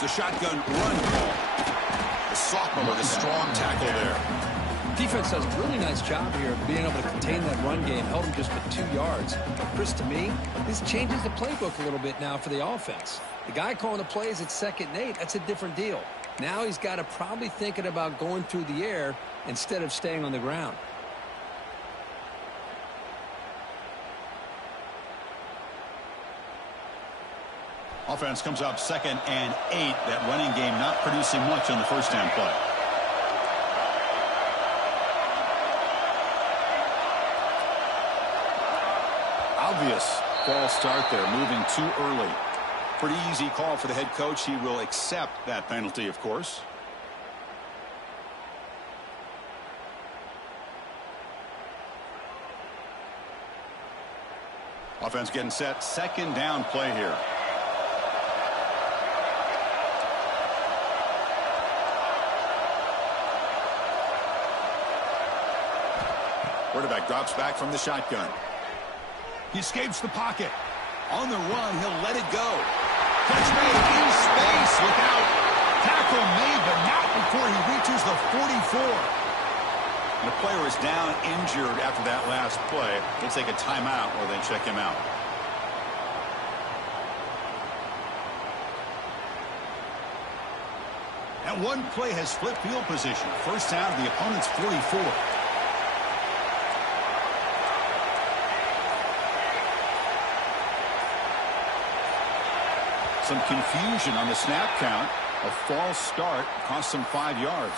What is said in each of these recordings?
It's a shotgun run call. The sophomore with a strong tackle there. Defense does a really nice job here of being able to contain that run game. Held him just for 2 yards. Chris, to me, this changes the playbook a little bit now for the offense. The guy calling the plays at 2nd and 8, that's a different deal. Now he's got to probably thinking about going through the air instead of staying on the ground. Offense comes up 2nd and 8. That running game not producing much on the first down play. Obvious false start there, moving too early. Pretty easy call for the head coach. He will accept that penalty, of course. Offense getting set. 2nd down play here. Quarterback drops back from the shotgun. He escapes the pocket. On the run, he'll let it go. Catch made in space without tackle made, but not before he reaches the 44. The player is down injured after that last play. We'll take a timeout or they check him out. And one play has flipped field position. First down to the opponent's 44. Some confusion on the snap count. A false start cost them 5 yards.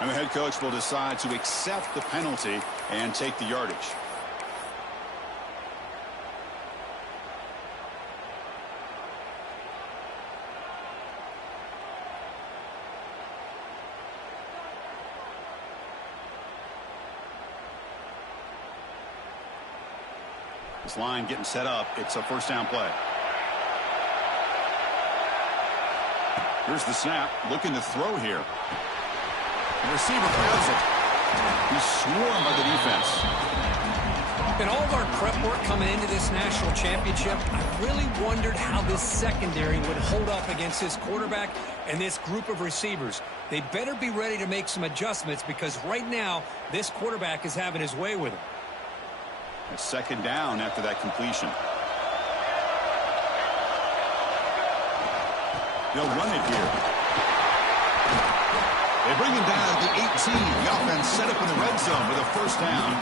And the head coach will decide to accept the penalty and take the yardage. This line getting set up. It's a first down play. Here's the snap. Looking to throw here. The receiver grabs it. He's swarmed by the defense. In all of our prep work coming into this national championship, I really wondered how this secondary would hold up against this quarterback and this group of receivers. They better be ready to make some adjustments because right now, this quarterback is having his way with him. A 2nd down after that completion. They'll run it here. They bring him down at the 18. The offense set up in the red zone with a first down.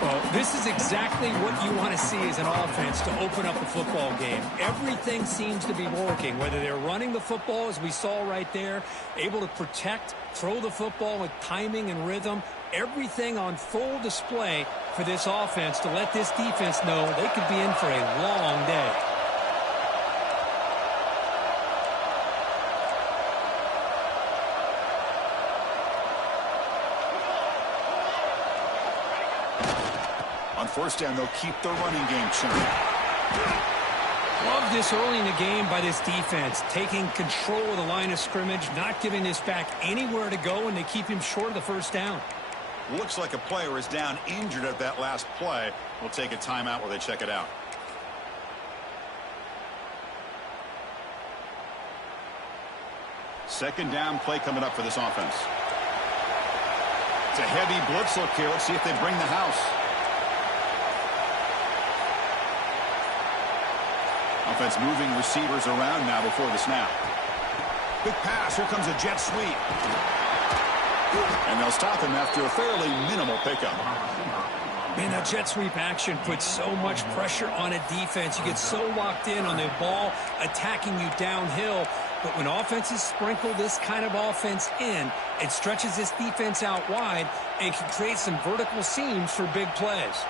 Well, this is exactly what you want to see as an offense to open up the football game. Everything seems to be working, whether they're running the football, as we saw right there, able to protect, throw the football with timing and rhythm. Everything on full display for this offense to let this defense know they could be in for a long day. On first down, they'll keep the running game churning. Love this early in the game by this defense, taking control of the line of scrimmage, not giving this back anywhere to go, and they keep him short of the first down. Looks like a player is down injured at that last play. We'll take a timeout while they check it out. Second down play coming up for this offense. It's a heavy blitz look here. Let's see if they bring the house. Offense moving receivers around now before the snap. Big pass. Here comes a jet sweep. And they'll stop him after a fairly minimal pickup. Man, that jet sweep action puts so much pressure on a defense. You get so locked in on the ball attacking you downhill. But when offenses sprinkle this kind of offense in, it stretches this defense out wide and can create some vertical seams for big plays.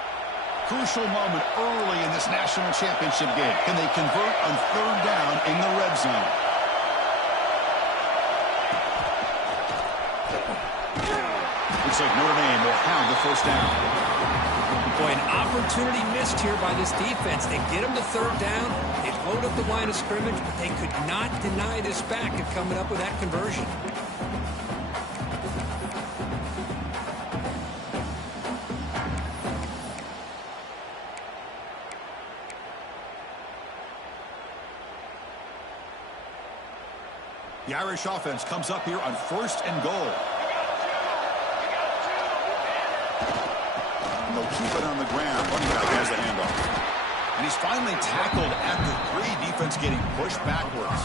Crucial moment early in this national championship game. Can they convert on third down in the red zone? Looks like Notre Dame will have the first down. Boy, an opportunity missed here by this defense. They get them to third down. They load up the line of scrimmage, but they could not deny this back of coming up with that conversion. The Irish offense comes up here on 1st and goal. And they'll keep it on the ground. Running back has the handoff. And he's finally tackled at the 3. Defense getting pushed backwards.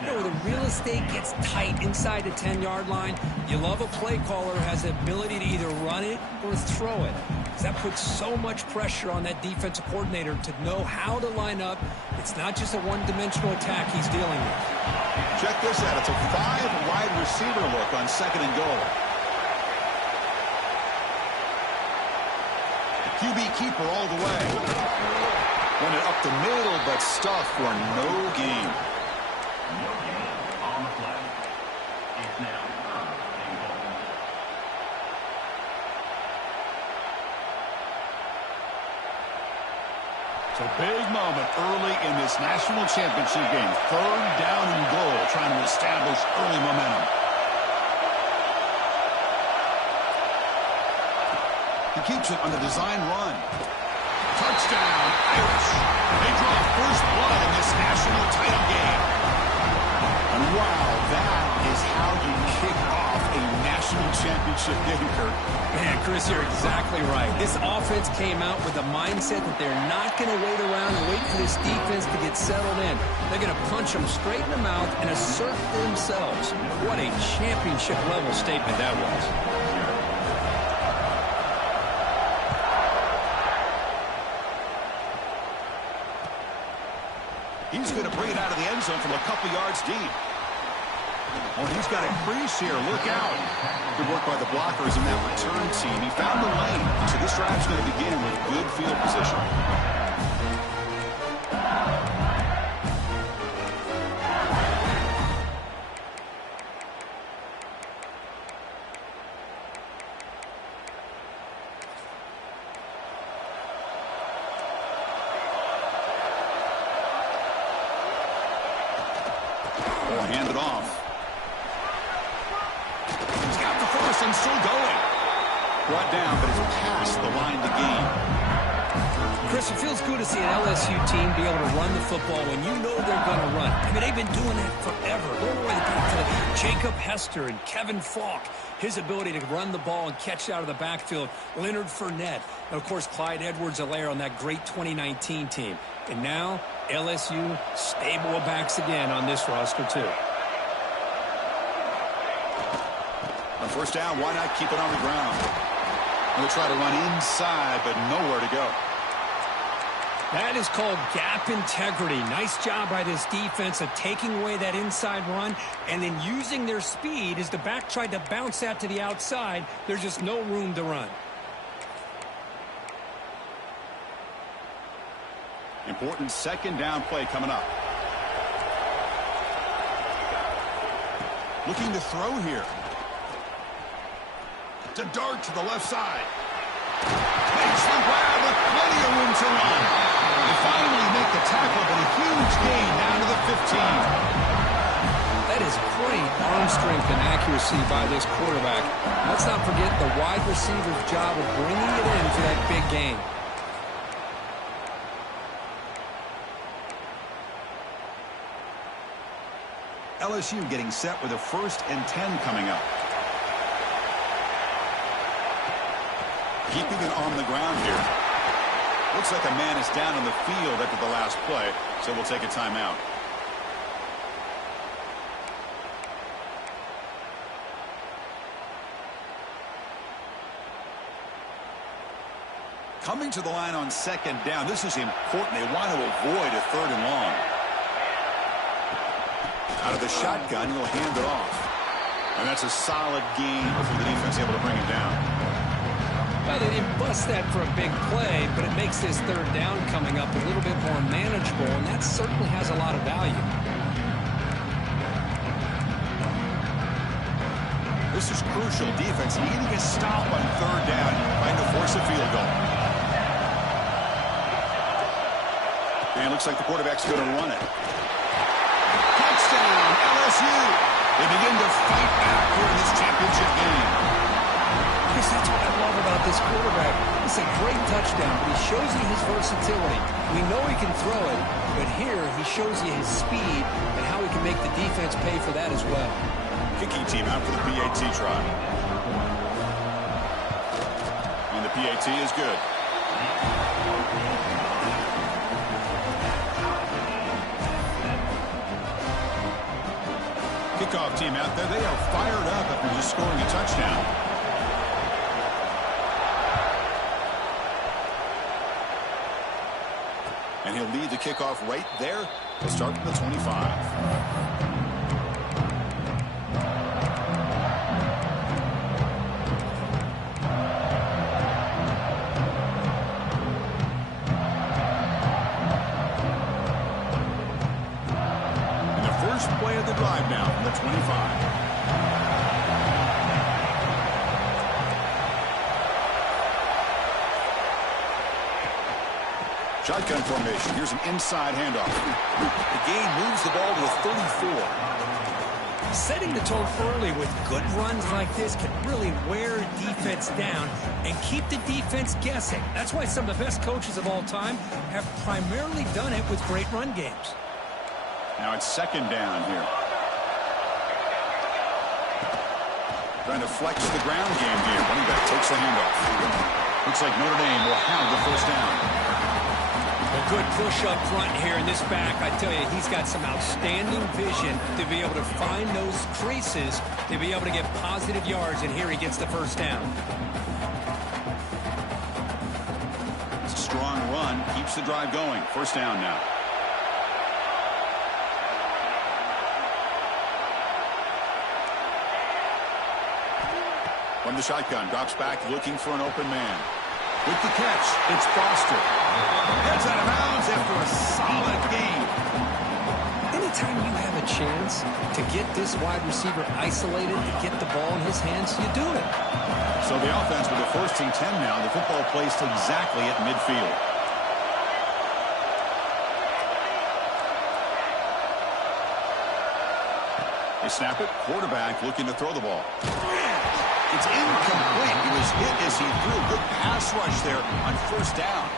You know, where the real estate gets tight inside the 10-yard line, you love a play caller who has the ability to either run it or throw it. Because that puts so much pressure on that defensive coordinator to know how to line up. It's not just a one-dimensional attack he's dealing with. Check this out. It's a 5-wide receiver look on 2nd and goal. QB keeper all the way. Run it up the middle, but stuffed for no gain. No gain on the play. It's now 3rd and goal. It's a big moment early in this national championship game. 3rd down and goal, trying to establish early momentum. He keeps it on the design run. Touchdown, Irish. They draw first blood in this national title game. And wow, that is how you kick off a national championship game, Kurt. Man, Chris, you're exactly right. This offense came out with the mindset that they're not going to wait around and wait for this defense to get settled in. They're going to punch them straight in the mouth and assert themselves. What a championship-level statement that was. He's going to bring it out of the end zone from a couple yards deep. Oh, he's got a crease here. Look out. Good work by the blockers in that return team. He found the lane. So this drive's going to begin with good field position. Hand it off. He's got the first and still going. Brought down, but it's past the line to gain. Chris, it feels good to see an LSU team be able to run the football when you know they're going to run. I mean, they've been doing that forever. Go all the way back to Jacob Hester and Kevin Falk. His ability to run the ball and catch out of the backfield. Leonard Fournette. And, of course, Clyde Edwards-Helaire on that great 2019 team. And now, LSU stable of backs again on this roster, too. On 1st down, why not keep it on the ground? They'll try to run inside, but nowhere to go. That is called gap integrity. Nice job by this defense of taking away that inside run and then using their speed as the back tried to bounce that to the outside. There's just no room to run. Important 2nd down play coming up. Looking to throw here. To dart to the left side. Makes the grab with plenty of room to run. They finally make the tackle, but a huge gain down to the 15. That is great arm strength and accuracy by this quarterback. Let's not forget the wide receiver's job of bringing it in for that big gain. LSU getting set with a 1st and 10 coming up. Keeping it on the ground here. Looks like a man is down on the field after the last play, so we'll take a timeout. Coming to the line on 2nd down. This is important. They want to avoid a 3rd and long. Out of the shotgun, he'll hand it off. And that's a solid gain before the defense able to bring him down. Well, they didn't bust that for a big play, but it makes this 3rd down coming up a little bit more manageable, and that certainly has a lot of value. This is crucial. Defense needing a stop on 3rd down, trying to force a field goal. And it looks like the quarterback's going to run it. Touchdown, LSU. They begin to fight back here in this championship game. Chris, that's what I love about this quarterback. It's a great touchdown, but he shows you his versatility. We know he can throw it, but here he shows you his speed and how he can make the defense pay for that as well. Kicking team out for the PAT try. And the PAT is good. Kickoff team out there. They are fired up after just scoring a touchdown. And he'll lead the kickoff right there. He'll start from the 25. Play of the drive now from the 25. Shotgun formation. Here's an inside handoff. The gain moves the ball to a 34. Setting the tone early with good runs like this can really wear a defense down and keep the defense guessing. That's why some of the best coaches of all time have primarily done it with great run games. Now it's second down here. Trying to flex the ground game here. Running back takes the handoff. Looks like Notre Dame will have the first down. A good push up front here in this back. I tell you, he's got some outstanding vision to be able to find those creases, to be able to get positive yards, and here he gets the first down. It's a strong run. Keeps the drive going. First down now. From the shotgun, drops back, looking for an open man. With the catch, it's Foster. Heads out of bounds after a solid gain. Anytime you have a chance to get this wide receiver isolated, to get the ball in his hands, you do it. So the offense with a 1st and 10 now. The football placed exactly at midfield. They snap it. Quarterback looking to throw the ball. It's incomplete. He was hit as he threw. Good pass rush there on first down.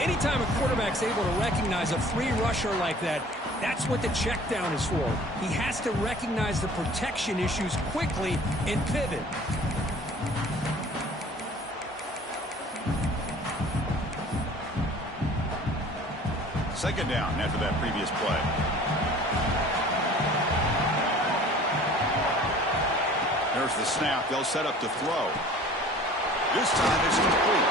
Anytime a quarterback's able to recognize a free rusher like that, that's what the check down is for. He has to recognize the protection issues quickly and pivot. Second down after that previous play. There's the snap. They'll set up to throw. This time it's complete.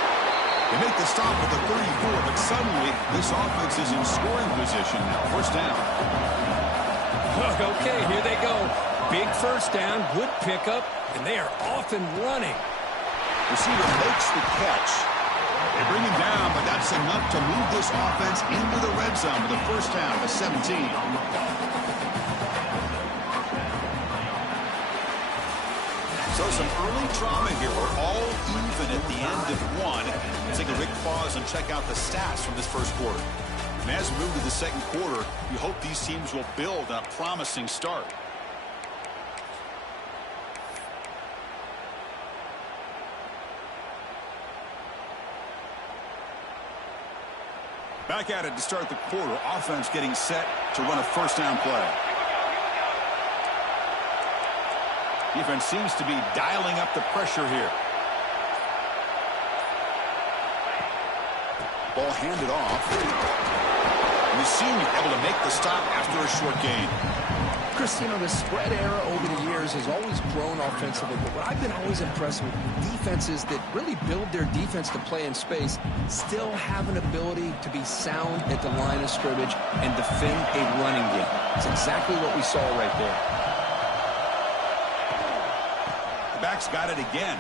They make the stop at the 34, but suddenly this offense is in scoring position now. First down. Okay, here they go. Big first down, good pickup, and they are off and running. Receiver makes the catch. They bring him down, but that's enough to move this offense into the red zone with a first down at 17. So some early drama here. We're all even at the end of one. Let's take a quick pause and check out the stats from this first quarter. And as we move to the second quarter, we hope these teams will build on a promising start. Back at it to start the quarter. Offense getting set to run a first down play. Defense seems to be dialing up the pressure here. Ball handed off. And the senior able to make the stop after a short gain. Chris, you know, the spread era over the years has always grown offensively, but what I've been always impressed with, defenses that really build their defense to play in space still have an ability to be sound at the line of scrimmage and defend a running game. It's exactly what we saw right there. The back's got it again.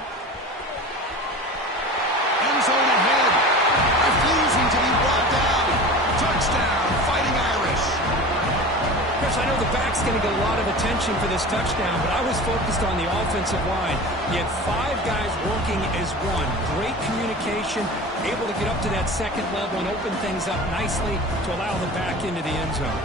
End zone ahead. Refusing to be brought down. Touchdown, Fighting Irish. Chris, I know the back's going to get a lot of attention for this touchdown, but I was focused on the offensive line. You had 5 guys working as one. Great communication, able to get up to that second level and open things up nicely to allow the back into the end zone.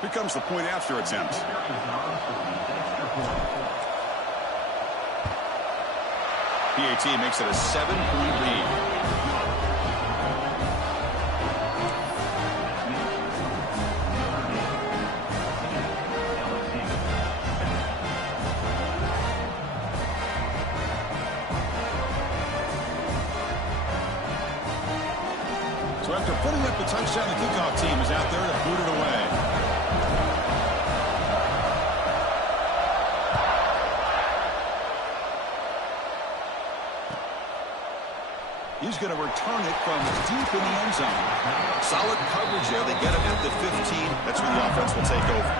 Here comes the point after attempt. PAT makes it a 7-point lead. So after putting up the touchdown, the kickoff team is out there to boot it away. He's going to return it from deep in the end zone. Solid coverage there. They get him at the 15. That's where the offense will take over.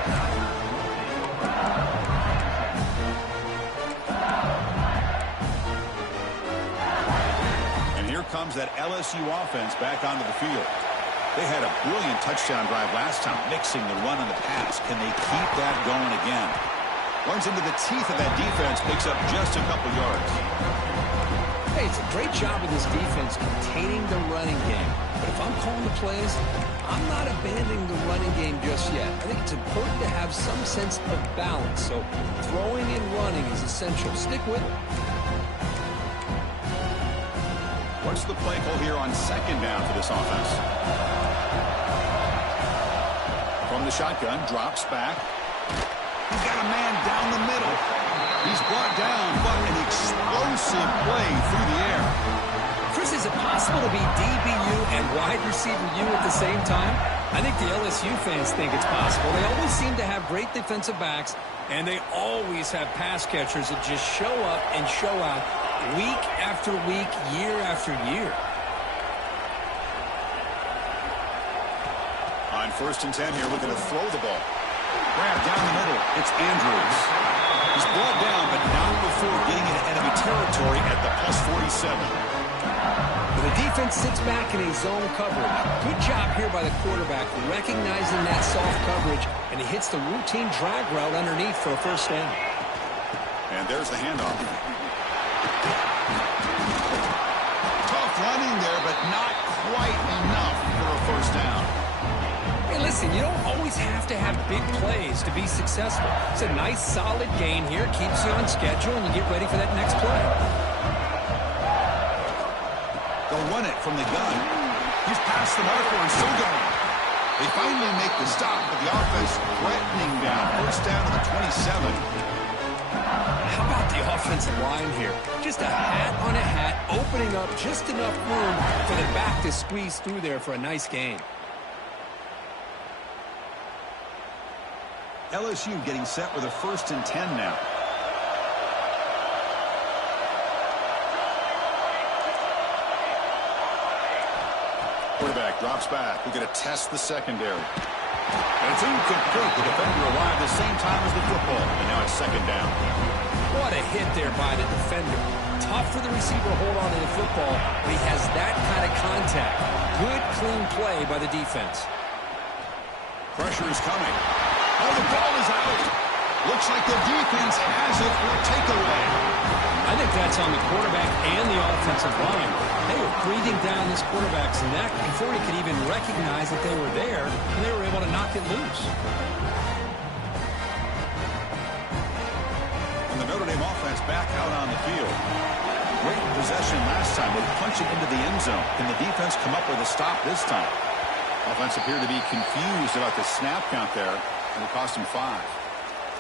And here comes that LSU offense back onto the field. They had a brilliant touchdown drive last time, mixing the run and the pass. Can they keep that going again? Runs into the teeth of that defense, picks up just a couple yards. Hey, it's a great job of this defense containing the running game. But if I'm calling the plays, I'm not abandoning the running game just yet. I think it's important to have some sense of balance. So throwing and running is essential. Stick with it. What's the play call here on second down for this offense? From the shotgun, drops back. He's got a man down the middle. He's brought down, but an explosive play through the air. Chris, is it possible to be DBU and wide receiver U at the same time? I think the LSU fans think it's possible. They always seem to have great defensive backs, and they always have pass catchers that just show up and show out week after week, year after year. On 1st and 10 here, looking to throw the ball. Grab down the middle. It's Andrews. He's brought down, but not before getting into enemy territory at the +47. The defense sits back in a zone coverage. Good job here by the quarterback, recognizing that soft coverage, and he hits the routine drag route underneath for a first down. And there's the handoff. Tough running there, but not quite enough for a first down. Hey, listen, you don't always have to have big plays to be successful. It's a nice, solid gain here. Keeps you on schedule, and you get ready for that next play. They'll run it from the gun. He's past the marker and still going. They finally make the stop, but the offense threatening down. First down to the 27. How about the offensive line here? Just a hat on a hat, opening up just enough room for the back to squeeze through there for a nice gain. LSU getting set with a 1st and 10 now. Quarterback drops back. We're going to test the secondary. And it's incomplete. The defender arrived the same time as the football. And now it's second down. What a hit there by the defender. Tough for the receiver to hold on to the football, but he has that kind of contact. Good, clean play by the defense. Pressure is coming. Oh, the ball is out. Looks like the defense has it for a takeaway. I think that's on the quarterback and the offensive line. They were breathing down this quarterback's neck before he could even recognize that they were there, and they were able to knock it loose. And the Notre Dame offense back out on the field. Great possession last time. They punch it into the end zone. Can the defense come up with a stop this time? Offense appeared to be confused about the snap count there, and it cost him 5.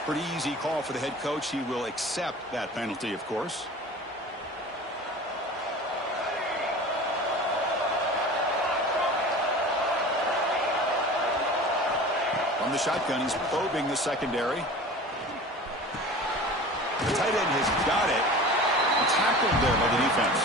Pretty easy call for the head coach. He will accept that penalty, of course. From the shotgun, he's probing the secondary. The tight end has got it. Tackled there by the defense.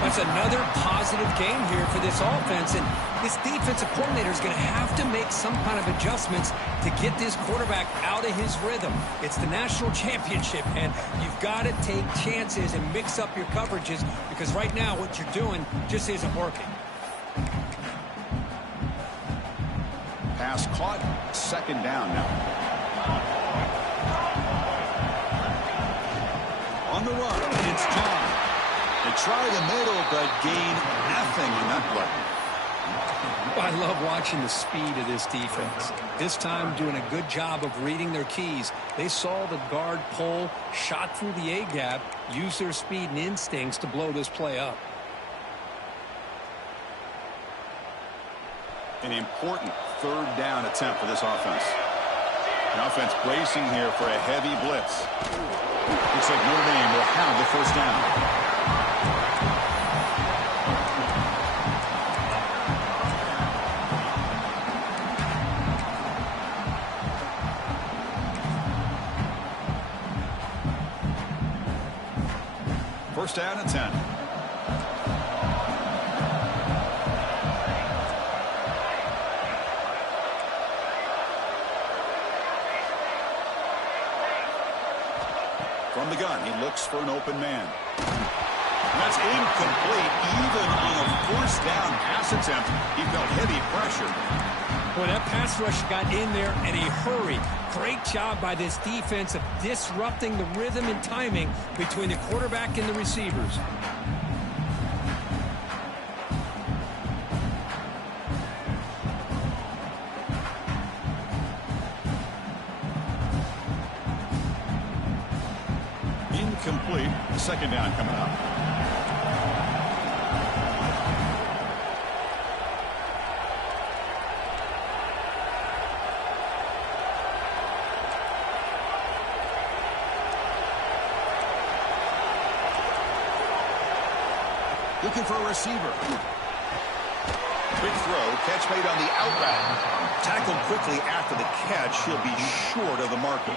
That's another positive game here for this offense, and this defensive coordinator is going to have to make some kind of adjustments to get this quarterback out of his rhythm. It's the national championship, and you've got to take chances and mix up your coverages, because right now what you're doing just isn't working. Pass caught. Second down now. On the run, it's John. They try the middle, but gain nothing on that play. I love watching the speed of this defense. This time doing a good job of reading their keys. They saw the guard pull, shot through the A-gap, used their speed and instincts to blow this play up. An important third down attempt for this offense. The offense bracing here for a heavy blitz. Looks like Notre Dame will have the first down. First down and 10. From the gun, he looks for an open man. That's incomplete. Even on a first down pass attempt, he felt heavy pressure. Boy, that pass rush got in there in a hurry. Great job by this defense of disrupting the rhythm and timing between the quarterback and the receivers. Incomplete. Second down coming up. Looking for a receiver. Quick throw. Catch made on the out route. Tackled quickly after the catch. He'll be short of the marker.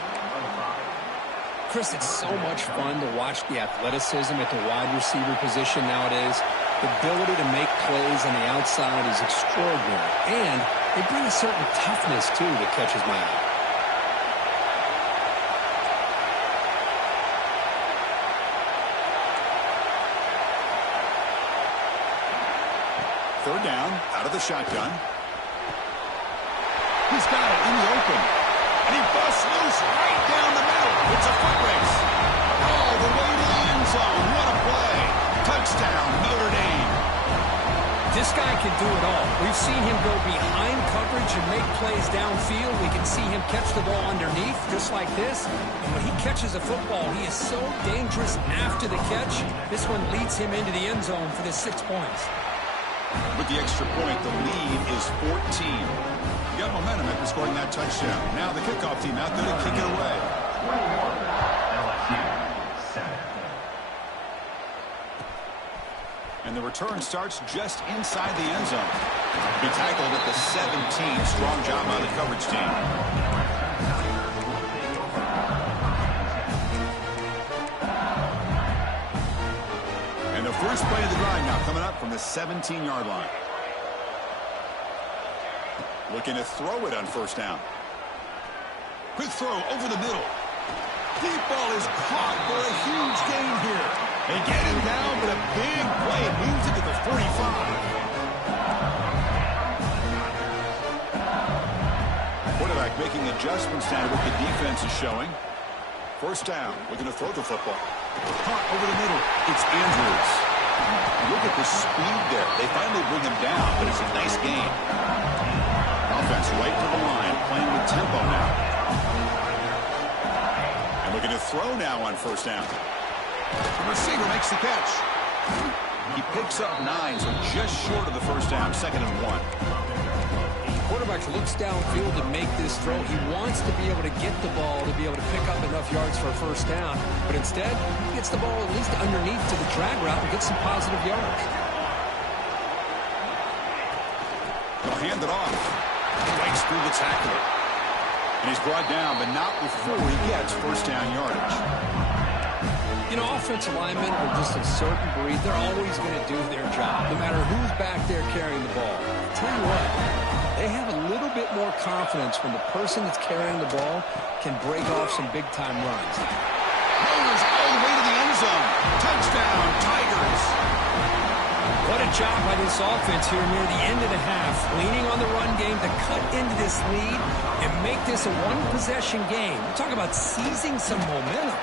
Chris, it's so much fun to watch the athleticism at the wide receiver position nowadays. The ability to make plays on the outside is extraordinary. And they bring a certain toughness, too, that catches my eye. Third down, out of the shotgun. He's got it in the open. And he busts loose right down the middle. It's a foot race. All the way to the end zone. What a play. Touchdown, Notre Dame. This guy can do it all. We've seen him go behind coverage and make plays downfield. We can see him catch the ball underneath, just like this. And when he catches a football, he is so dangerous after the catch. This one leads him into the end zone for the 6 points. With the extra point, the lead is 14. You got momentum after scoring that touchdown. Now the kickoff team out there to kick it away. And the return starts just inside the end zone. He tackled at the 17. Strong job by the coverage team. And the first play of the drive now coming up from the 17-yard line. Looking to throw it on first down. Quick throw over the middle. Deep ball is caught for a huge gain here. They get him down, but a big play moves it to the 45. Quarterback making adjustments now to what the defense is showing. First down. Looking to throw the football. Caught over the middle. It's Andrews. Look at the speed there. They finally bring him down, but it's a nice gain. Offense right to the line, playing with tempo now. And looking to throw now on first down. The receiver makes the catch. He picks up 9, so just short of the first down, 2nd and 1. Quarterback looks downfield to make this throw. He wants to be able to get the ball to be able to pick up enough yards for a first down. But instead, he gets the ball at least underneath to the drag route and gets some positive yards. They'll hand it off. Breaks through the tackler. And he's brought down, but not before he gets first down yardage. You know, offensive linemen are just a certain breed. They're always going to do their job, no matter who's back there carrying the ball. I'll tell you what, they have a little bit more confidence when the person that's carrying the ball can break off some big-time runs. Rolls all the way to the end zone. Touchdown, Tigers. What a job by this offense here near the end of the half, leaning on the run game to cut into this lead and make this a one-possession game. We're talking about seizing some momentum.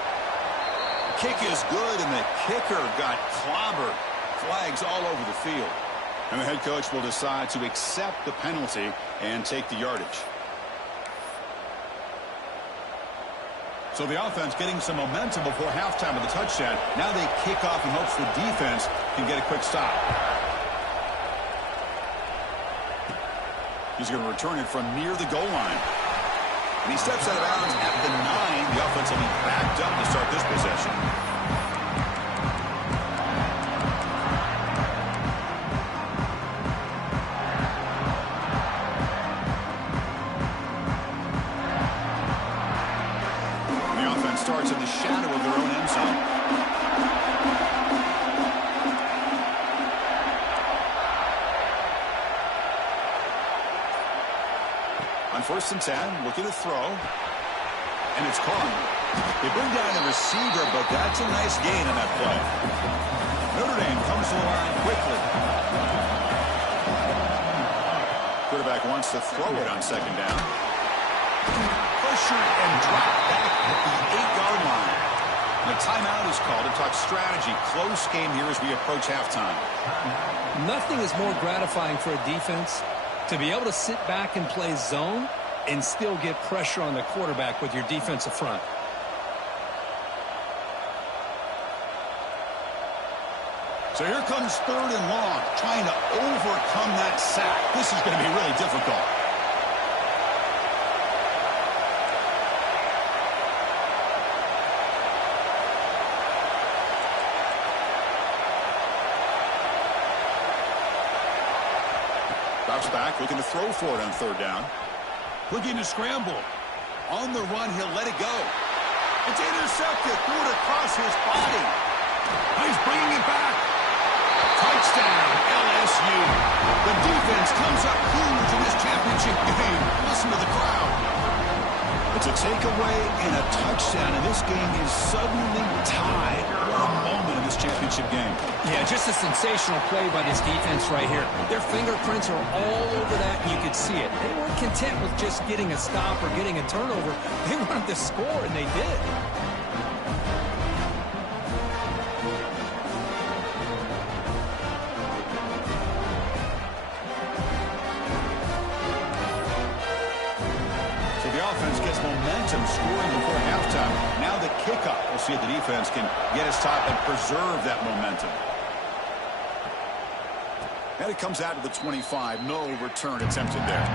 Kick is good, and the kicker got clobbered. Flags all over the field. And the head coach will decide to accept the penalty and take the yardage. So the offense getting some momentum before halftime of the touchdown. Now they kick off in hopes the defense can get a quick stop. He's going to return it from near the goal line. And he steps out of bounds at the 9. The offense will be backed up to start this possession. Starts in the shadow of their own end zone. On 1st and 10, looking to throw. And it's caught. They bring down the receiver, but that's a nice gain on that play. Notre Dame comes to the line quickly. Quarterback wants to throw it on 2nd down. Pressure and drop back at the 8-yard line. And a timeout is called to talk strategy. Close game here as we approach halftime. Nothing is more gratifying for a defense to be able to sit back and play zone and still get pressure on the quarterback with your defensive front. So here comes 3rd and long, trying to overcome that sack. This is going to be really difficult. Drops back, looking to throw for it on 3rd down. Looking to scramble. On the run, he'll let it go. It's intercepted, threw it across his body. He's bringing it back. Touchdown, LSU. The defense comes up huge in this championship game. Listen to the crowd. It's a takeaway and a touchdown, and this game is suddenly tied. What a moment in this championship game. Yeah, just a sensational play by this defense right here. Their fingerprints are all over that, and you could see it. They weren't content with just getting a stop or getting a turnover. They wanted to score, and they did. Momentum scoring before halftime. Now the kickoff. We'll see if the defense can get his top and preserve that momentum. And it comes out to the 25. No return attempted there.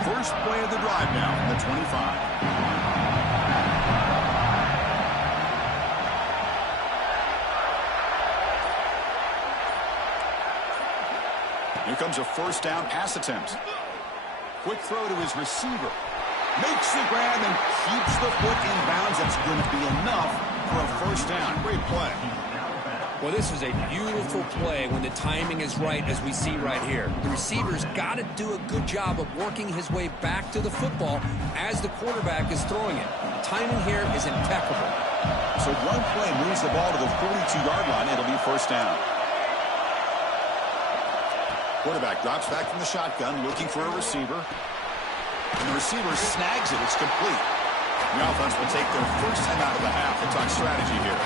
First play of the drive now, the 25. Here comes a 1st down pass attempt. Quick throw to his receiver. Makes the grab and keeps the foot in bounds. That's going to be enough for a 1st down. Great play. Well, this is a beautiful play when the timing is right, as we see right here. The receiver's got to do a good job of working his way back to the football as the quarterback is throwing it. The timing here is impeccable. So one play moves the ball to the 42-yard line. It'll be 1st down. Quarterback drops back from the shotgun, looking for a receiver. And the receiver snags it. It's complete. The offense will take their first time out of the half. We'll talk strategy here.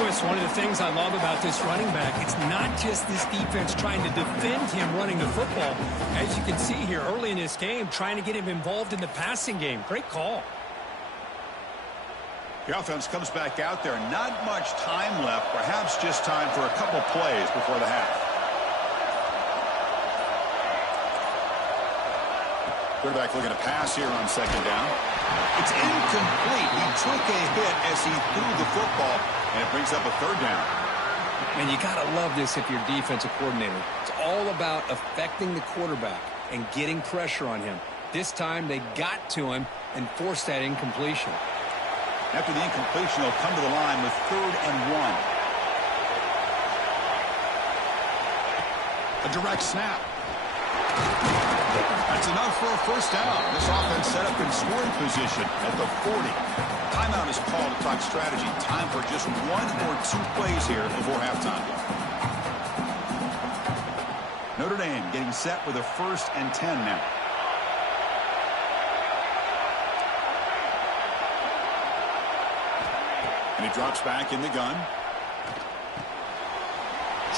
It's one of the things I love about this running back. It's not just this defense trying to defend him running the football. As you can see here early in this game, trying to get him involved in the passing game. Great call. The offense comes back out there. Not much time left. Perhaps just time for a couple plays before the half. Quarterback looking to pass here on 2nd down. It's incomplete. He took a hit as he threw the football, and it brings up a 3rd down. And you got to love this if you're a defensive coordinator. It's all about affecting the quarterback and getting pressure on him. This time they got to him and forced that incompletion. After the incompletion, they'll come to the line with 3rd and 1. A direct snap. That's enough for a 1st down. This offense set up in scoring position at the 40. Timeout is called to talk strategy. Time for just 1 or 2 plays here before halftime. Notre Dame getting set with a 1st and 10 now. And he drops back in the gun.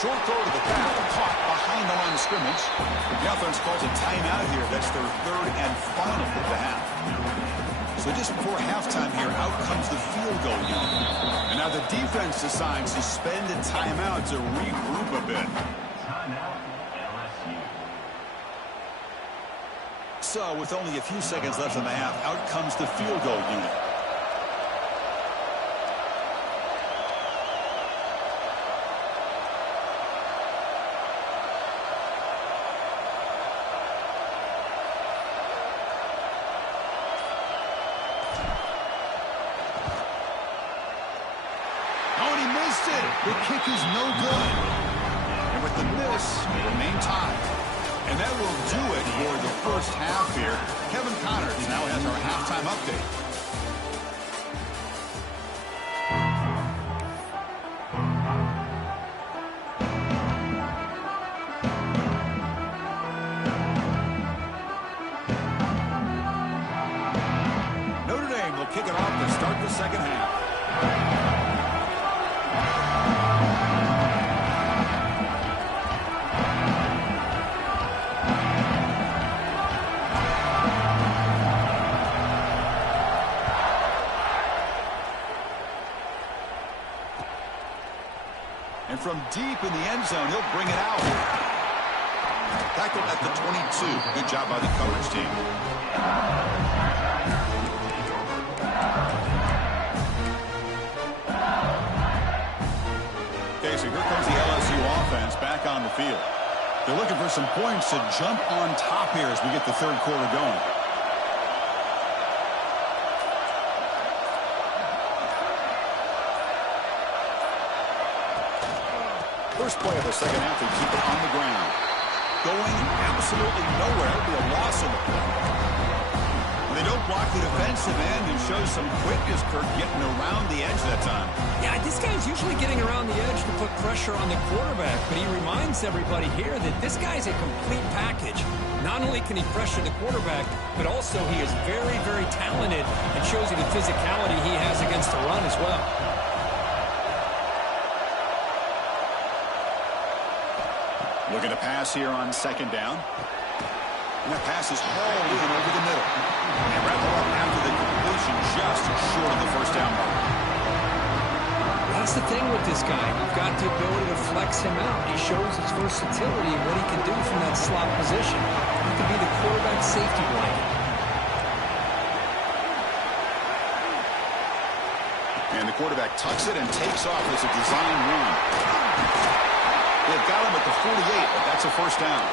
Short throw to the path, caught behind the line of scrimmage. The offense calls a timeout here. That's their 3rd and final of the half. So just before halftime here, out comes the field goal unit. And now the defense decides to spend a timeout to regroup a bit. Timeout, LSU. So with only a few seconds left in the half, out comes the field goal unit. The kick is no good. And with the miss, we remain tied. And that will do it for the first half here. Kevin Connors now has our halftime update. Notre Dame will kick it off to start the second half. And from deep in the end zone, he'll bring it out. Tackled at the 22. Good job by the coverage team. Okay, so here comes the LSU offense back on the field. They're looking for some points to jump on top here as we get the 3rd quarter going. First play of the second half, they keep it on the ground. Going absolutely nowhere. It'll be a loss in the play. They don't block the defensive end and shows some quickness, Kirk, getting around the edge that time. Yeah, this guy's usually getting around the edge to put pressure on the quarterback, but he reminds everybody here that this guy's a complete package. Not only can he pressure the quarterback, but also he is very, very talented and shows you the physicality he has against the run as well. Looking to pass here on 2nd down. And that pass is hauled in over the middle. And wrap it up after the completion just short of the 1st down mark. That's the thing with this guy. You've got the ability to flex him out. He shows his versatility and what he can do from that slot position. He could be the quarterback safety blanket. And the quarterback tucks it and takes off as a design run. They've got him at the 48, but that's a 1st down.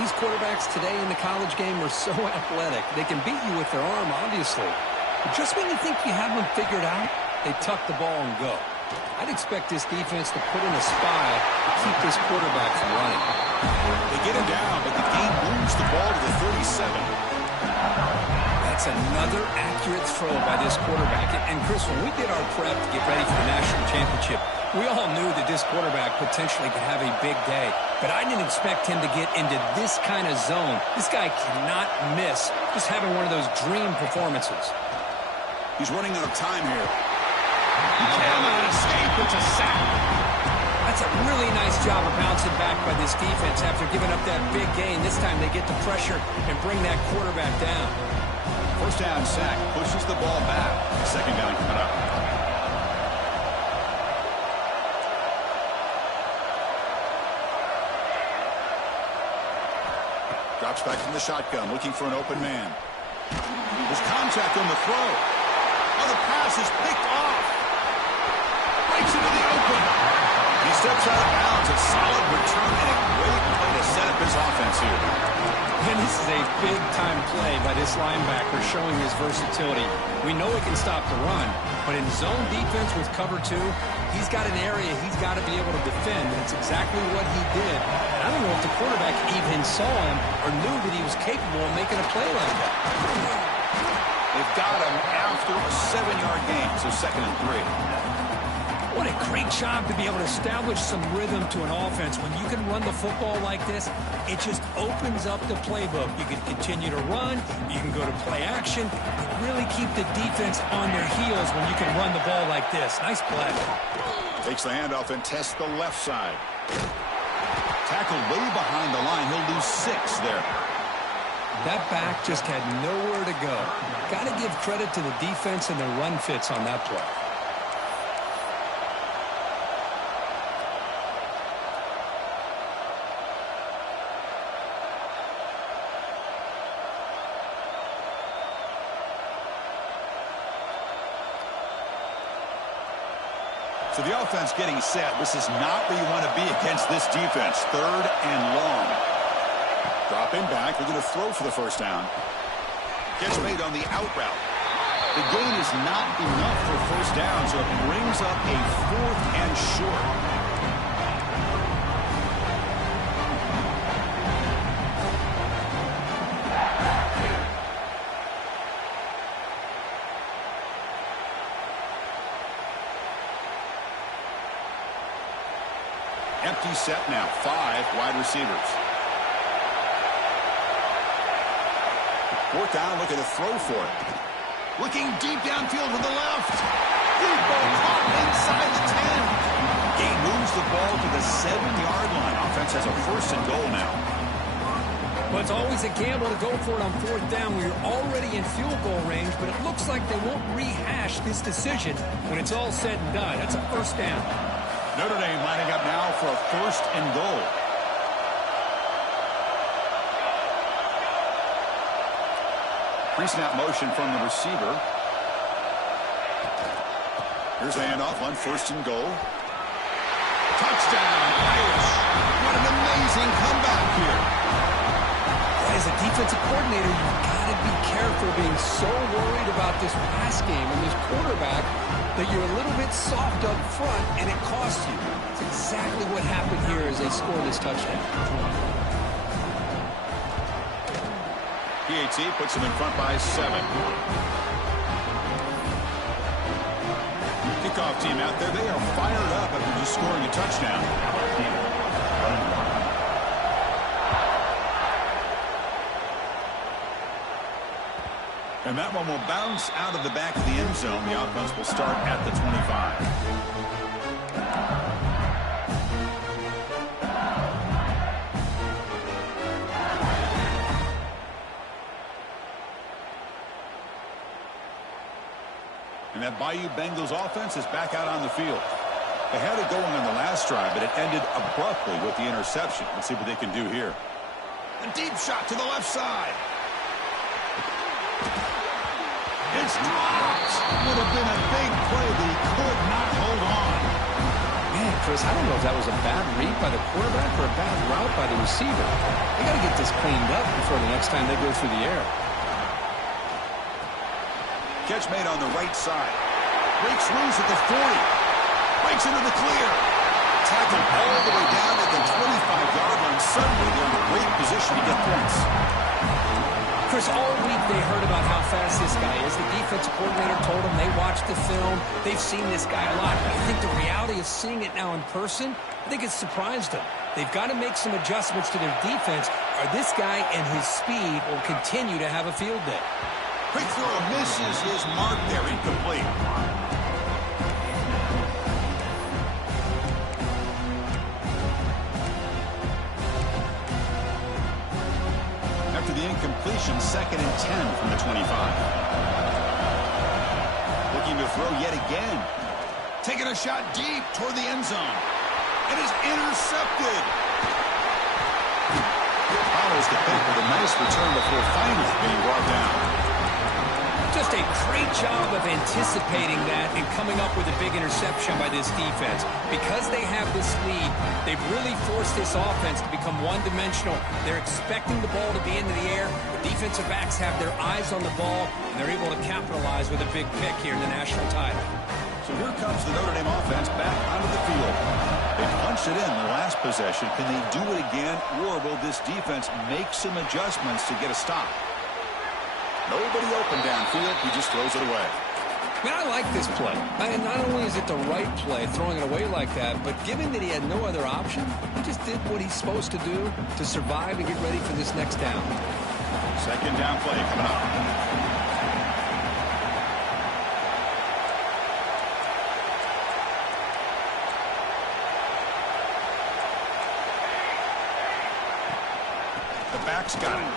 These quarterbacks today in the college game are so athletic. They can beat you with their arm, obviously. But just when you think you have them figured out, they tuck the ball and go. I'd expect this defense to put in a spy to keep this quarterback from running. They get him down, but the game moves the ball to the 37. That's another accurate throw by this quarterback. And Chris, when we did our prep to get ready for the national championship, we all knew that this quarterback potentially could have a big day. But I didn't expect him to get into this kind of zone. This guy cannot miss just having one of those dream performances. He's running out of time here. He cannot escape. It's a sack. That's a really nice job of bouncing back by this defense after giving up that big gain. This time they get the pressure and bring that quarterback down. 1st down sack, pushes the ball back. 2nd down coming up. Drops back from the shotgun, looking for an open man. There's contact on the throw. Oh, the pass is picked off. Breaks into the open. He steps out of bounds. A solid return and a great play to set up his offense here. And this is a big-time play by this linebacker showing his versatility. We know he can stop the run, but in zone defense with cover 2, he's got an area he's got to be able to defend, and it's exactly what he did. And I don't know if the quarterback even saw him or knew that he was capable of making a play like that. They've got him after a 7-yard gain, so 2nd and 3. What a great job to be able to establish some rhythm to an offense. When you can run the football like this, it just opens up the playbook. You can continue to run. You can go to play action. You really keep the defense on their heels when you can run the ball like this. Nice play. Takes the handoff and tests the left side. Tackled way behind the line. He'll lose 6 there. That back just had nowhere to go. Got to give credit to the defense and their run fits on that play. So the offense getting set. This is not where you want to be against this defense. 3rd and long. Dropping back. They're going to throw for the first down. Gets made on the out route. The gain is not enough for first down, so it brings up a 4th and short. Empty set now. 5 wide receivers. 4th down, looking to throw for it. Looking deep downfield to the left. Deep ball caught inside the 10. He moves the ball to the 7-yard line. Offense has a 1st and goal now. Well, it's always a gamble to go for it on 4th down where you're already in field goal range, but it looks like they won't rehash this decision when it's all said and done. That's a 1st down. Notre Dame lining up now for a 1st and goal. Pre-snap motion from the receiver. Here's the handoff on 1st and goal. Touchdown, Irish. What an amazing comeback here. As a defensive coordinator, you've got to be careful being so worried about this pass game and this quarterback that you're a little bit soft up front and it costs you. It's exactly what happened here as they score this touchdown. PAT puts them in front by 7. Kickoff team out there. They are fired up after just scoring a touchdown. And that one will bounce out of the back of the end zone. The offense will start at the 25. And that Bayou Bengals offense is back out on the field. They had it going on the last drive, but it ended abruptly with the interception. Let's see what they can do here. A deep shot to the left side. It's dropped. Would have been a big play, but he could not hold on. Man, Chris, I don't know if that was a bad read by the quarterback or a bad route by the receiver. They got to get this cleaned up before the next time they go through the air. Catch made on the right side. Breaks loose at the 40. Breaks into the clear. Tackled all the way down at the 25-yard line. Suddenly, they're in a great position to get points. Chris, all week they heard about how fast this guy is. The defensive coordinator told them they watched the film. They've seen this guy a lot. But I think the reality of seeing it now in person, I think it's surprised them. They've got to make some adjustments to their defense, or this guy and his speed will continue to have a field day. Quick throw misses his mark there, incomplete. After the incompletion, 2nd and 10 from the 25. Looking to throw yet again. Taking a shot deep toward the end zone. It is intercepted. Follows the pick with a nice return before finally being brought down. Just a great job of anticipating that and coming up with a big interception by this defense. Because they have this lead, they've really forced this offense to become one-dimensional. They're expecting the ball to be into the air. The defensive backs have their eyes on the ball, and they're able to capitalize with a big pick here in the national title. So here comes the Notre Dame offense back onto the field. They punched it in the last possession. Can they do it again, or will this defense make some adjustments to get a stop? Nobody open downfield. He just throws it away. Man, I like this play. And not only is it the right play, throwing it away like that, but given that he had no other option, he just did what he's supposed to do to survive and get ready for this next down. Second down play coming up. The back's got it.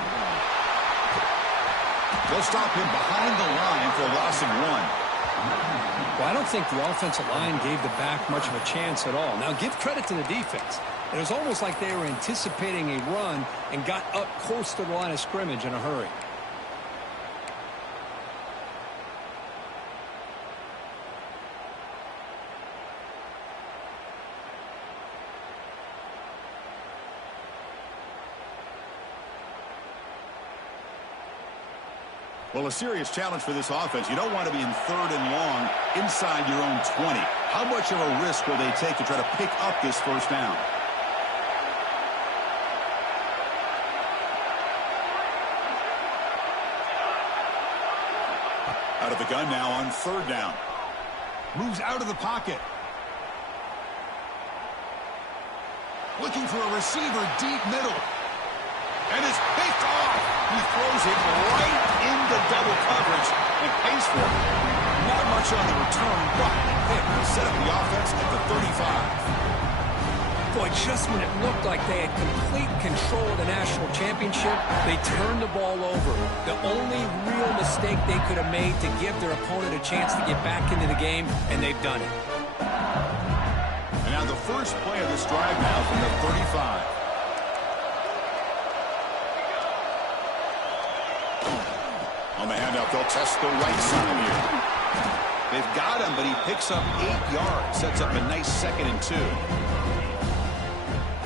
They'll stop him behind the line for a loss of 1. Well, I don't think the offensive line gave the back much of a chance at all. Now, give credit to the defense. It was almost like they were anticipating a run and got up close to the line of scrimmage in a hurry. Well, a serious challenge for this offense. You don't want to be in 3rd and long inside your own 20. How much of a risk will they take to try to pick up this first down? Out of the gun now on 3rd down. Moves out of the pocket. Looking for a receiver deep middle. And it's picked off. He throws it right into double coverage and pays for it. Not much on the return, but it will set up the offense at the 35. Boy, just when it looked like they had complete control of the national championship, they turned the ball over. The only real mistake they could have made to give their opponent a chance to get back into the game, and they've done it. And now the first play of this drive now from the 35. On the handoff, they'll test the right side here. They've got him, but he picks up 8 yards. Sets up a nice 2nd and 2.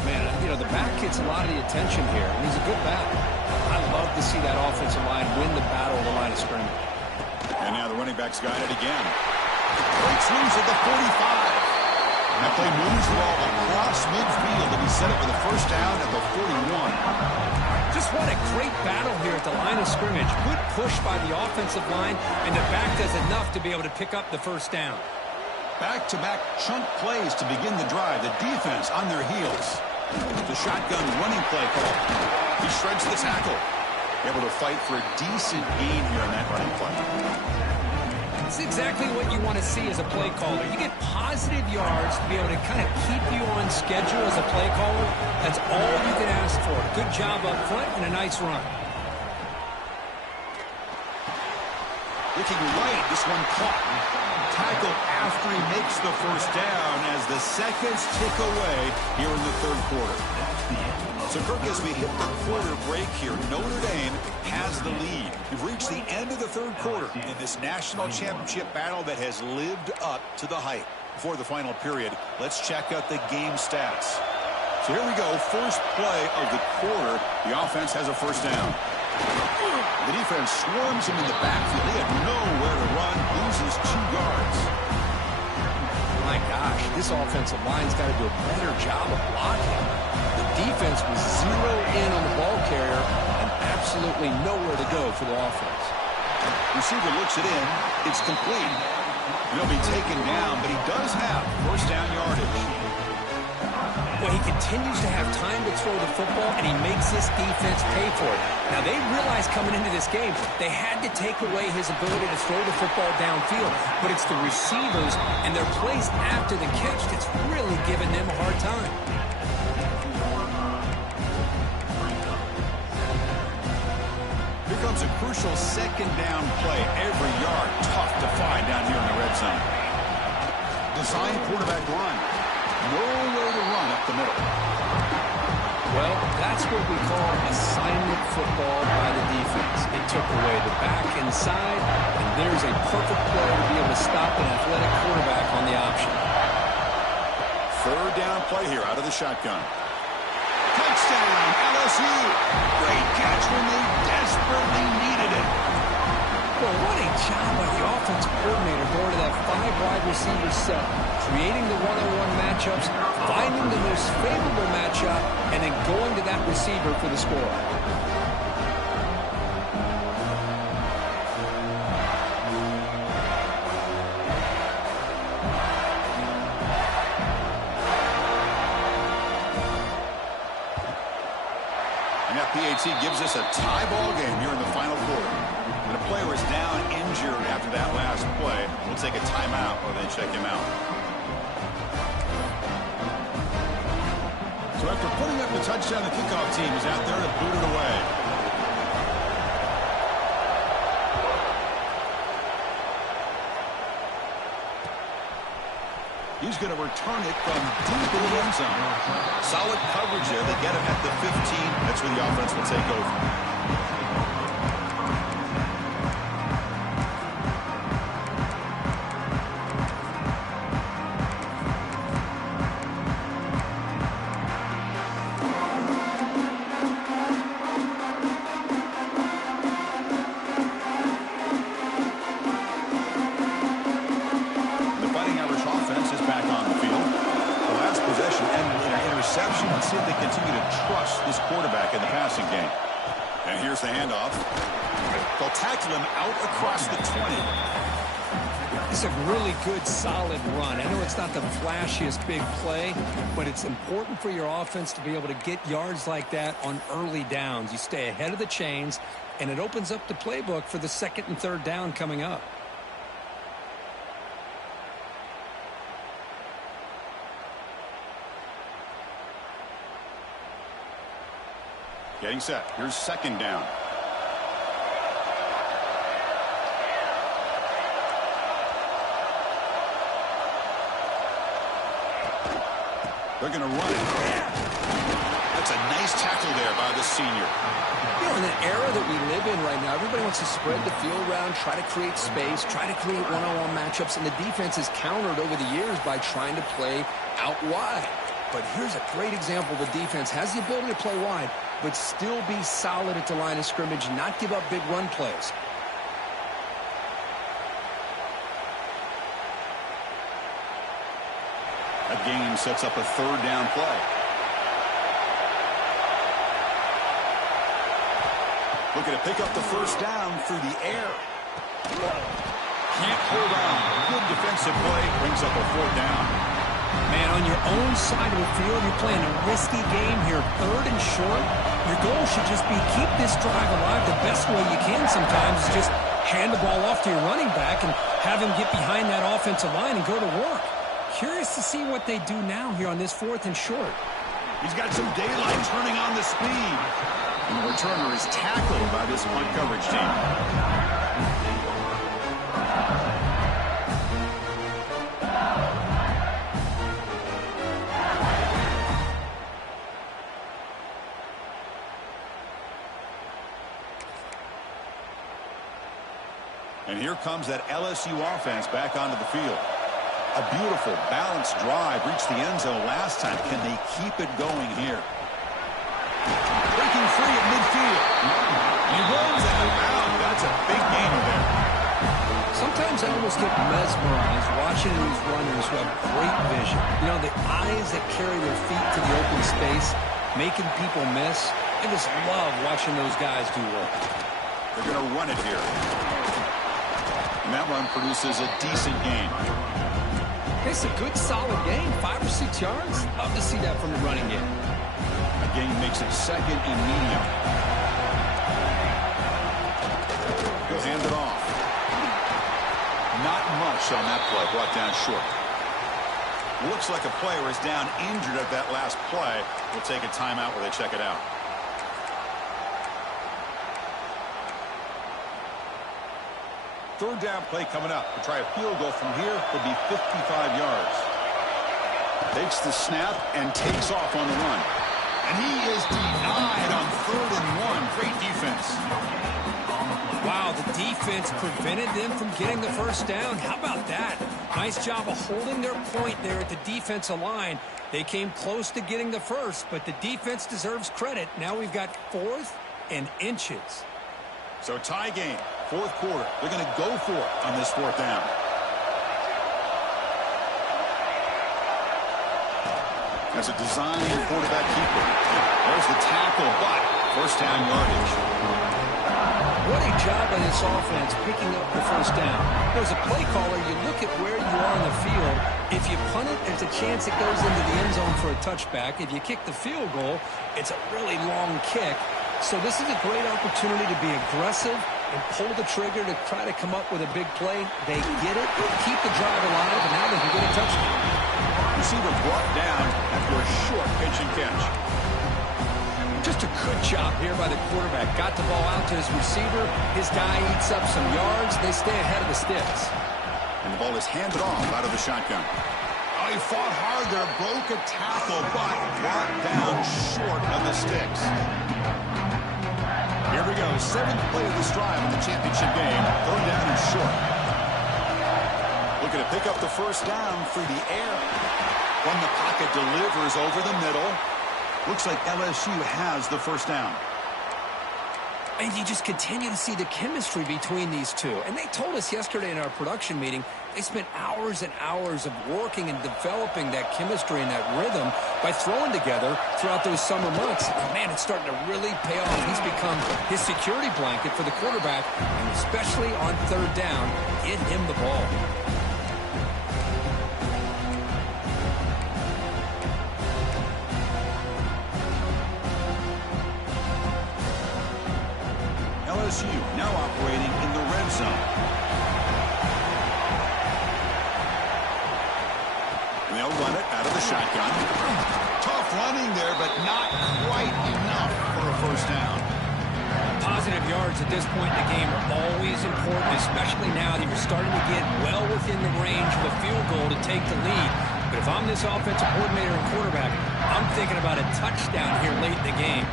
Man, you know, the back gets a lot of the attention here, and he's a good back. I love to see that offensive line win the battle of the line of scrimmage. And now the running back's got it again. Breaks loose at the 45. And that play moves the ball across midfield, and he set it for the first down at the 41. Just what a great battle here at the line of scrimmage. Good push by the offensive line, and the back does enough to be able to pick up the first down. Back-to-back chunk plays to begin the drive. The defense on their heels. The shotgun running play call. He shreds the tackle. Able to fight for a decent gain here on that running play. It's exactly what you want to see as a play caller. You get positive yards to be able to kind of keep you on schedule as a play caller. That's all you can ask for. Good job up front and a nice run. Looking right, this one caught. Tackle after he makes the first down as the seconds tick away here in the 3rd quarter. So, Kirk, as we hit the quarter break here, Notre Dame has the lead. We've reached the end of the 3rd quarter in this national championship battle that has lived up to the hype. Before the final period, let's check out the game stats. So here we go, first play of the quarter. The offense has a first down. The defense swarms him in the backfield. He had nowhere to run, loses 2 yards. My gosh, this offensive line's got to do a better job of blocking. The defense was zeroed in on the ball carrier and absolutely nowhere to go for the offense. Receiver looks it in. It's complete. He'll be taken down, but he does have first down yardage. Well, he continues to have time to throw the football, and he makes this defense pay for it. Now, they realized coming into this game they had to take away his ability to throw the football downfield, but it's the receivers and their plays after the catch that's really giving them a hard time. Here comes a crucial second down play. Every yard tough to find down here in the red zone. Design quarterback run. Nowhere to run up the middle. Well, that's what we call assignment football by the defense. They took away the back inside, and there's a perfect play to be able to stop an athletic quarterback on the option. 3rd down play here out of the shotgun. Touchdown, LSU. Great catch when they desperately needed it. Well, what a job by the offensive coordinator going to that 5 wide receiver set, creating the one-on-one matchups, finding the most favorable matchup, and then going to that receiver for the score. And that PAT gives us a tie ball game here in the final quarter. And a player is down injured after that last play. We'll take a timeout or then check him out. So after putting up the touchdown, the kickoff team is out there to boot it away. He's going to return it from deep in the end zone. Solid coverage there. They get him at the 15. That's where the offense will take over. Let's see if they continue to trust this quarterback in the passing game. And here's the handoff. They'll tackle him out across the 20. It's a really good, solid run. I know it's not the flashiest big play, but it's important for your offense to be able to get yards like that on early downs. You stay ahead of the chains, and it opens up the playbook for the second and third down coming up. Getting set. Here's second down. They're going to run it. That's a nice tackle there by the senior. You know, in the era that we live in right now, everybody wants to spread the field around, try to create space, try to create one-on-one matchups, and the defense is countered over the years by trying to play out wide. But here's a great example. The defense has the ability to play wide, but still be solid at the line of scrimmage, not give up big run plays. That gain sets up a third down play. Looking to pick up the first down through the air. Can't hold on. Good defensive play. Brings up a fourth down. Man, on your own side of the field, you're playing a risky game here, third and short. Your goal should just be keep this drive alive the best way you can sometimes is just hand the ball off to your running back and have him get behind that offensive line and go to work. Curious to see what they do now here on this fourth and short. He's got some daylight turning on the speed. And the returner is tackled by this punt coverage team. And here comes that LSU offense back onto the field. A beautiful, balanced drive reached the end zone last time. Can they keep it going here? Breaking free at midfield. He rolls out. Wow, that's a big gainer there. Sometimes I almost get mesmerized watching these runners who have great vision. You know, the eyes that carry their feet to the open space, making people miss. I just love watching those guys do work. They're going to run it here. And that run produces a decent gain. It's a good, solid gain. 5 or 6 yards. Love to see that from the running game. A gain makes it second and medium. He'll hand it off. Not much on that play. Brought down short. Looks like a player is down injured at that last play. We'll take a timeout while they check it out. Third down play coming up. To try a field goal from here would be 55 yards. Takes the snap and takes off on the run. And he is denied on 3rd and 1. Great defense. Wow, the defense prevented them from getting the first down. How about that? Nice job of holding their point there at the defensive line. They came close to getting the first, but the defense deserves credit. Now we've got 4th and inches. So tie game, 4th quarter. They're going to go for it on this 4th down. As a design quarterback keeper. There's the tackle, but first down yardage. What a job by this offense picking up the first down. As a play caller, you look at where you are on the field. If you punt it, there's a chance it goes into the end zone for a touchback. If you kick the field goal, it's a really long kick. So this is a great opportunity to be aggressive and pull the trigger to try to come up with a big play. They get it, keep the drive alive, and now they can get a touchdown. Receiver brought down after a short pitch and catch. Just a good job here by the quarterback. Got the ball out to his receiver. His guy eats up some yards. They stay ahead of the sticks. And the ball is handed off out of the shotgun. Oh, he fought hard there, broke a tackle, but brought down short of the sticks. Here we go, 7th play of this drive in the championship game. 3rd down and short. Looking to pick up the first down through the air. From the pocket, delivers over the middle. Looks like LSU has the first down. And you just continue to see the chemistry between these two. And they told us yesterday in our production meeting, they spent hours and hours of working and developing that chemistry and that rhythm by throwing together throughout those summer months. And man, it's starting to really pay off. He's become his security blanket for the quarterback, and especially on 3rd down, get him the ball. LSU now operating in the red zone. And they'll run it out of the shotgun. Tough running there, but not quite enough for a first down. Positive yards at this point in the game are always important, especially now that you're starting to get well within the range of a field goal to take the lead. But if I'm this offensive coordinator and quarterback, I'm thinking about a touchdown here late in the game.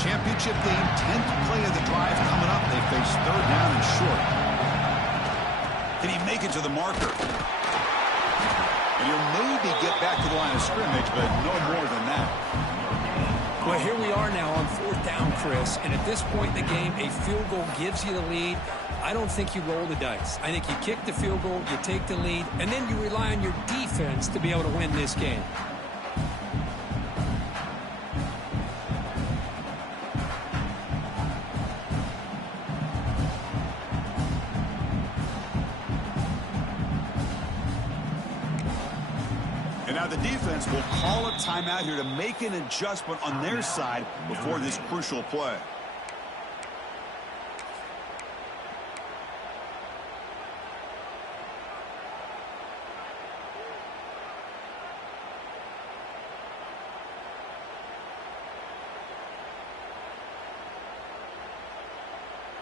Championship game, 10th play of the drive coming up. They face 3rd down and short. Can he make it to the marker? And he'll maybe get back to the line of scrimmage, but no more than that. Well, here we are now on 4th down, Chris, and at this point in the game, a field goal gives you the lead. I don't think you roll the dice. I think you kick the field goal, you take the lead, and then you rely on your defense to be able to win this game. And now the defense will call a timeout here to make an adjustment on their side before this crucial play.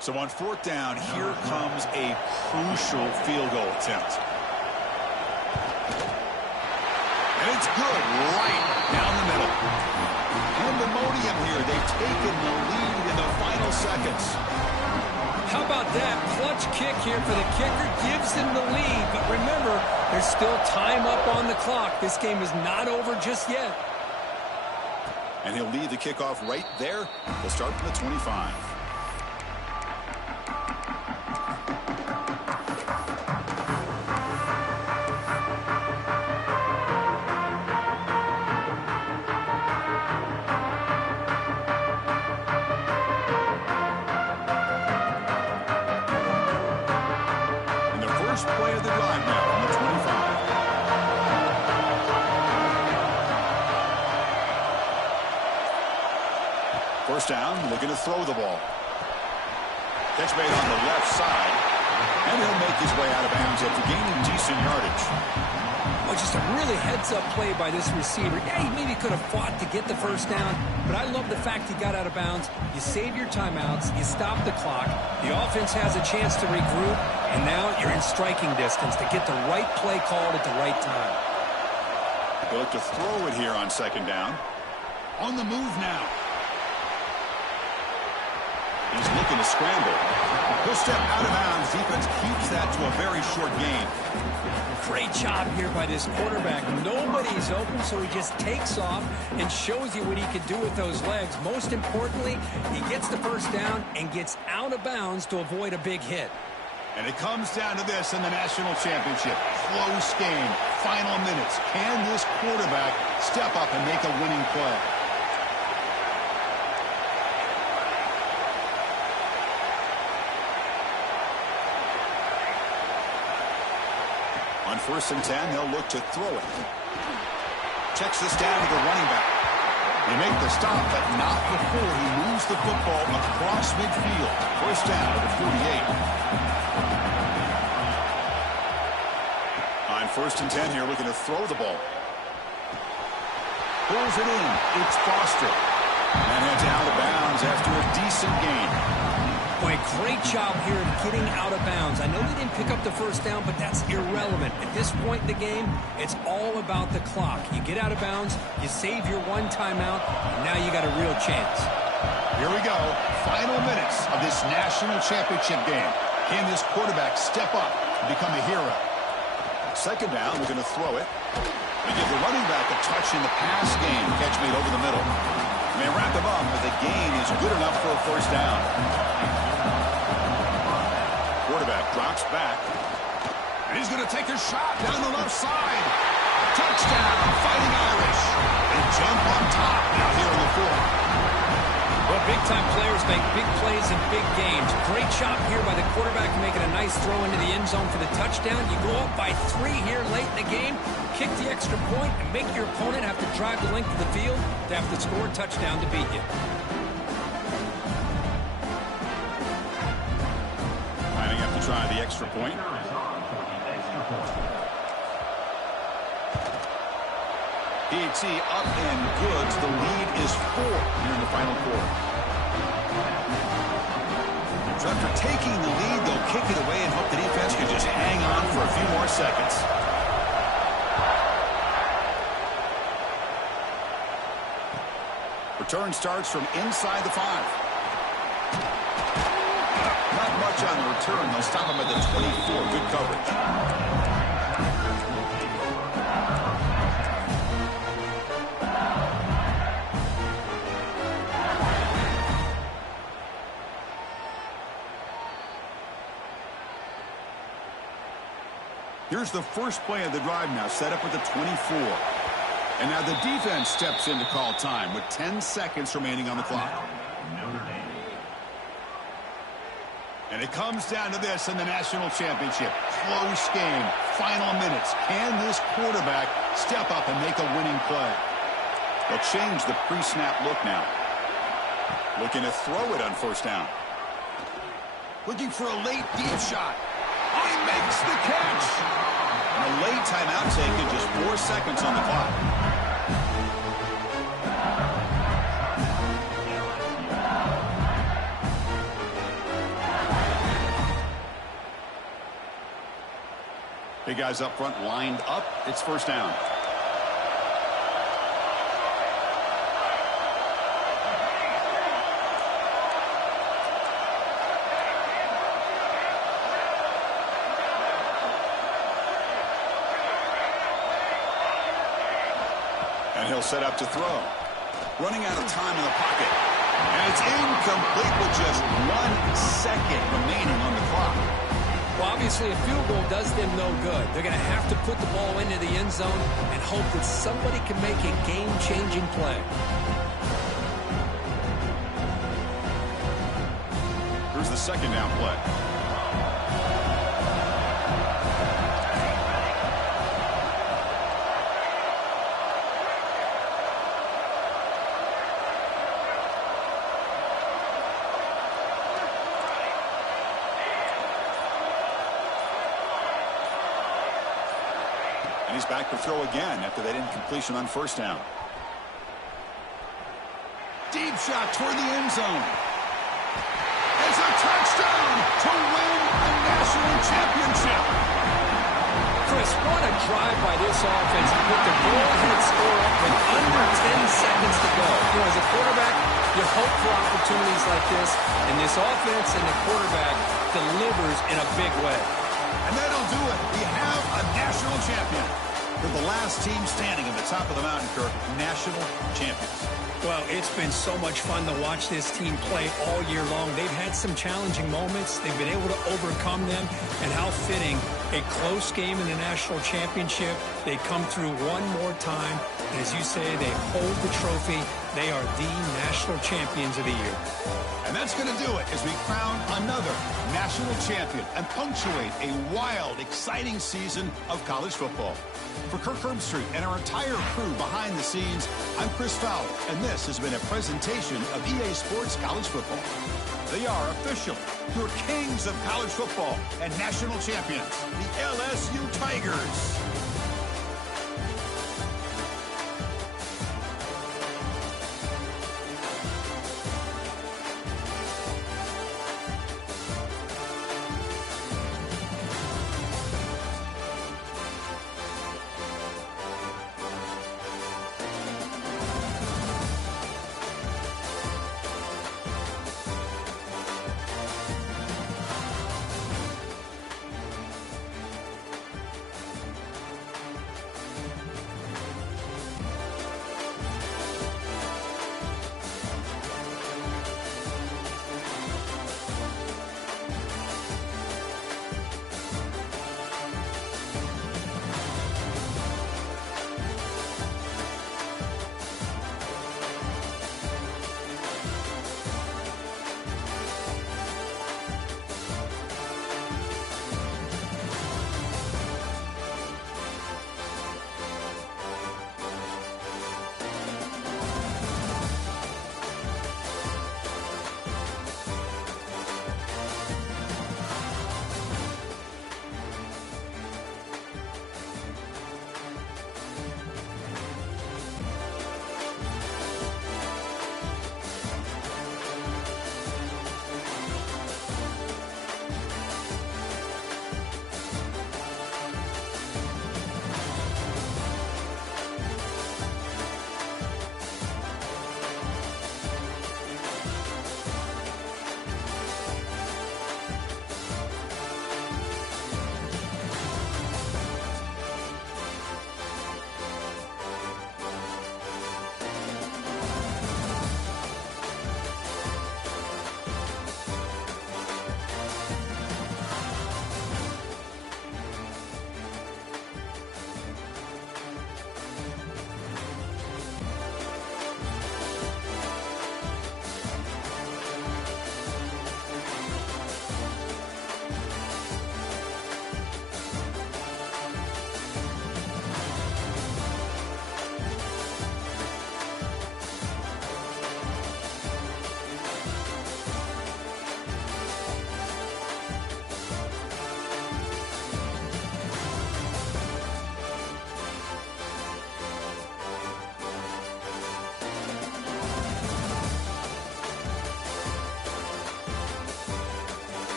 So on 4th down, here comes a crucial field goal attempt. And it's good right down the middle. Pandemonium here. They've taken the lead in the final seconds. How about that? Clutch kick here for the kicker. Gives them the lead. But remember, there's still time up on the clock. This game is not over just yet. And he'll lead the kickoff right there. We'll start from the 25. Play of the drive now on the 25. First down, looking to throw the ball. Catch made on the left side, and he'll make his way out of bounds after gaining decent yardage. Oh, just a really heads-up play by this receiver. Yeah, he maybe could have fought to get the first down, but I love the fact he got out of bounds. You save your timeouts, you stop the clock, the offense has a chance to regroup, and now you're in striking distance to get the right play called at the right time. They look to throw it here on 2nd down. On the move now. He's looking to scramble. He'll step out of bounds. Defense keeps that to a very short gain. Great job here by this quarterback. Nobody's open, so he just takes off and shows you what he can do with those legs. Most importantly, he gets the first down and gets out of bounds to avoid a big hit. And it comes down to this in the national championship. Close game, final minutes. Can this quarterback step up and make a winning play? On 1st and 10, they'll look to throw it. Checks this down to the running back. They make the stop, but not before he moves the football across midfield. First down at the 48. On 1st and 10 here, looking to throw the ball. Pulls it in. It's Foster. And heads out of bounds after a decent gain. Boy, great job here of getting out of bounds. I know they didn't pick up the first down, but that's irrelevant. At this point in the game, it's all about the clock. You get out of bounds, you save your one timeout, and now you got a real chance. Here we go. Final minutes of this national championship game. Can this quarterback step up and become a hero? Second down, we're going to throw it. We give the running back a touch in the pass game. Catch made over the middle. And they wrap him up, but the gain is good enough for a first down. Quarterback drops back. And he's going to take a shot down the left side. Touchdown, Fighting Irish. They jump on top now here in the fourth. Well, big-time players make big plays in big games. Great job here by the quarterback making a nice throw into the end zone for the touchdown. You go up by 3 here late in the game, kick the extra point, and make your opponent have to drive the length of the field to have to score a touchdown to beat you. Lining up to try the extra point. PAT up and good. The lead is 4 here in the final quarter. So after taking the lead, they'll kick it away and hope the defense can just hang on for a few more seconds. Return starts from inside the 5. Not much on the return. They'll stop him at the 24. Good coverage. Here's the first play of the drive now, set up at the 24. And now the defense steps in to call time with 10 seconds remaining on the clock. And it comes down to this in the national championship. Close game, final minutes. Can this quarterback step up and make a winning play? They'll change the pre-snap look now. Looking to throw it on first down. Looking for a late deep shot. He makes the catch. And a late timeout taken, just 4 seconds on the clock. Big guys up front lined up. It's first down. And he'll set up to throw. Running out of time in the pocket. And it's incomplete with just 1 second remaining on the clock. Well, obviously, a field goal does them no good. They're going to have to put the ball into the end zone and hope that somebody can make a game-changing play. Here's the second down play. And he's back to throw again after that incompletion on first down. Deep shot toward the end zone. It's a touchdown to win a national championship. Chris, what a drive by this offense to put the go-ahead score up with under 10 seconds to go. You know, as a quarterback, you hope for opportunities like this, and this offense and the quarterback delivers in a big way. And that'll do it. We have a national champion. They're the last team standing at the top of the mountain, Kirk. National champions. Well, it's been so much fun to watch this team play all year long. They've had some challenging moments. They've been able to overcome them. And how fitting a close game in the national championship. They come through one more time, and as you say, they hold the trophy. They are the national champions of the year. And that's going to do it as we crown another national champion and punctuate a wild, exciting season of college football. For Kirk Herbstreit and our entire crew behind the scenes, I'm Chris Fowler, and this has been a presentation of EA Sports College Football. They are official, your kings of college football and national champions, the LSU Tigers.